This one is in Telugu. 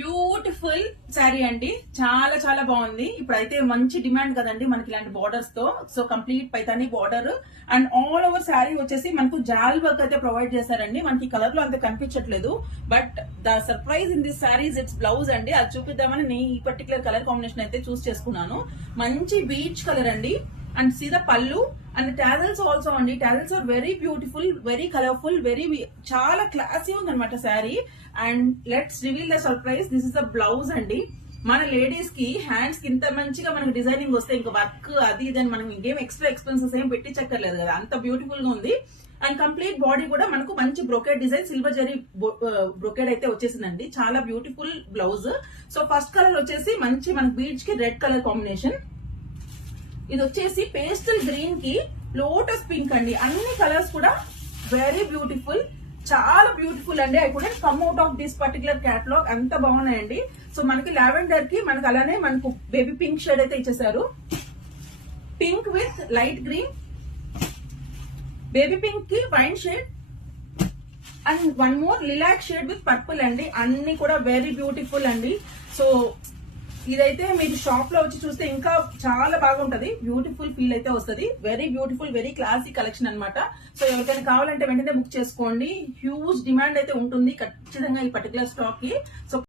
బ్యూటిఫుల్ శారీ అండి, చాలా చాలా బాగుంది. ఇప్పుడైతే మంచి డిమాండ్ కదండి మనకి ఇలాంటి బార్డర్స్ తో. So complete Paithani border and all over sari వచ్చేసి మనకు జాల్ వర్క్ అయితే ప్రొవైడ్ చేశారండి. మనకి కలర్ లో అంత కనిపించట్లేదు, but the surprise in this saris it's blouse అండి. అది చూపిద్దామని నేను ఈ పర్టికులర్ కలర్ కాంబినేషన్ అయితే చూస్ చేసుకున్నాను. మంచి బీచ్ కలర్ అండి. And see the pallu and tassels also అండి. Tassels are very beautiful, very colourful, very చాలా క్లాసీ ఉంది అనమాట sari. And let's reveal the surprise. This is the blouse అండి. మన లేడీస్ కి హ్యాండ్స్ కి ఇంత మంచిగా మనకి డిజైనింగ్ వస్తే ఇంకా వర్క్ అది ఇది అని మనం ఇంకేం ఎక్స్ట్రా ఎక్స్పెన్సెస్ ఏం పెట్టించక్కర్లేదు కదా, అంత బ్యూటిఫుల్ గా ఉంది. అండ్ కంప్లీట్ బాడీ కూడా మనకు మంచి brocade design, silver zari brocade అయితే వచ్చేసిందండి. చాలా beautiful blouse. So first colour వచ్చేసి మంచి మనకి బీచ్ కి రెడ్ కలర్ కాంబినేషన్. ఇది వచ్చేసి పేస్టల్ గ్రీన్ కి లోటస్ పింక్ అండి. అన్ని కలర్స్ కూడా వెరీ బ్యూటిఫుల్, చాలా బ్యూటిఫుల్ అండి. I couldn't come out of this particular catalogue, అంత బాగున్నాయండి. సో మనకి లావెండర్ కి మనకి అలానే మనకు బేబీ పింక్ షేడ్ అయితే ఇచ్చేసారు. Pink with light green, baby pink కి wine shade and one more lilac shade with purple అండి. అన్ని కూడా వెరీ బ్యూటిఫుల్ అండి. సో ఇదైతే మీరు షాప్ లో వచ్చి చూస్తే ఇంకా చాలా బాగుంటది, బ్యూటిఫుల్ ఫీల్ అయితే వస్తుంది. Very beautiful, very classic collection అనమాట. సో ఎవరికైనా కావాలంటే వెంటనే బుక్ చేసుకోండి. హ్యూజ్ డిమాండ్ అయితే ఉంటుంది ఖచ్చితంగా ఈ పర్టికులర్ స్టాక్ కి. సో